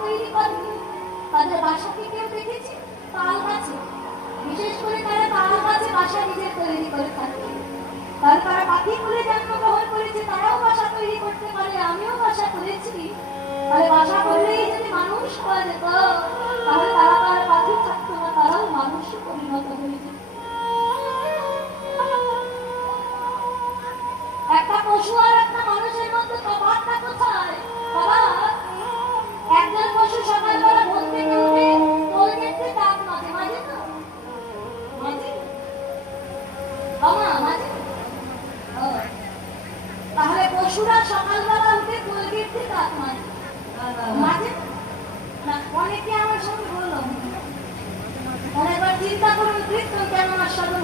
তৈরি করেনি। তাদের বাসা কি কেউ দেখেছে? তাল গাছে, বিশেষ করে তারা তাল গাছে বাসা নিজে তৈরি করে থাকে। কারণ তারা পাখি কুলে জন্মগ্রহণ করেছে, তারাও বাসা তৈরি করতে পারে, আমিও বাসা করেছি। তাহলে বাসা করলেই যদি মানুষ হওয়া যেত, তাহলে তারা তার পাখি থাকতো না, তারাও মানুষে পরিণত হয়ে যেত। একটা পশু আর একটা মানুষের মধ্যে তফাৎটা কোথায় বাবা? একজন পশু সকালবেলা ঘুম থেকে উঠে কোল দেখতে দাঁত মাজে, মাজে না? মাজে বাবা, মাজে। তাহলে পশুরা সকালবেলা উঠে কোল দেখতে দাঁত মাজে, মাজে না? অনেকে আমার সঙ্গে বললো, অনেকবার চিন্তা করুন কীর্তন কেন আমার সাধন